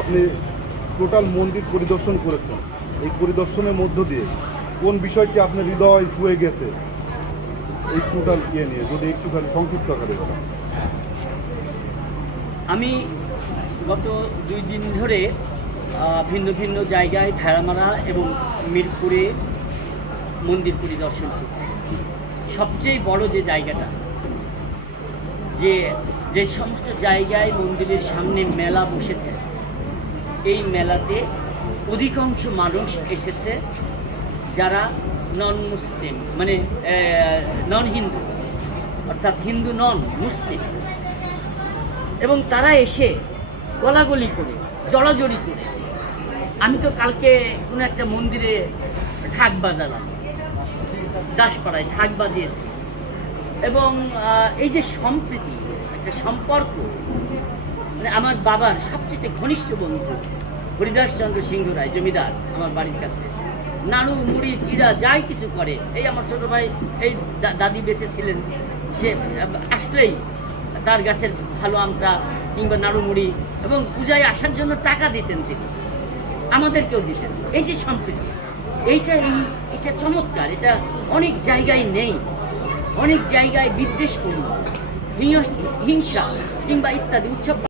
আপনি টোটাল মন্দির পরিদর্শন করেছেন। এই পরিদর্শনের মধ্য দিয়ে কোন বিষয়টি আপনার হৃদয় ছুঁয়ে গেছে? এই টোটাল ইয়ে নিয়ে, যদি একটুখানি সংক্ষিপ্ত আকারে আমি গত দুই দিন ধরে ভিন্ন ভিন্ন জায়গায় ভেড়ামারা এবং মিরপুরে মন্দির পরিদর্শন করছি। সবচেয়ে বড় যে জায়গাটা, যে যে সমস্ত জায়গায় মন্দিরের সামনে মেলা বসেছে মেলাতে অধিকাংশ মানুষ এসেছে যারা নন মুসলিম মানে নন হিন্দু অর্থাৎ হিন্দু নন মুসলিম এবং তারা এসে গলাগলি করে জড়াজড়ি করে। আমি তো কালকে কোনো একটা মন্দিরে ঢাক বাজালাম, দাসপাড়ায় ঢাক বাজিয়েছি। এবং এই যে সম্প্রীতি, একটা সম্পর্ক আমার বাবার সবচেয়ে ঘনিষ্ঠ বন্ধু হরিদাস চন্দ্র সিংহ রায়, জমিদার, আমার বাড়ির কাছে। নাড়ু মুড়ি, চিড়া, যাই কিছু করে, এই আমার ছোট ভাই, এই দাদি বেঁচে ছিলেন। সে, আসলেই তার গাছের ভালো আমটা কিংবা নাড়ু, মুড়ি এবং পূজায় আসার জন্য টাকা দিতেন তিনি। আমাদেরকেও দিতেন। এই যে সম্প্রীতি, এইটা এই, এটা চমৎকার। এটা অনেক জায়গায় নেই, অনেক জায়গায় বিদ্বেষপূর্ণ হিংসা কিংবা ইত্যাদি উৎসব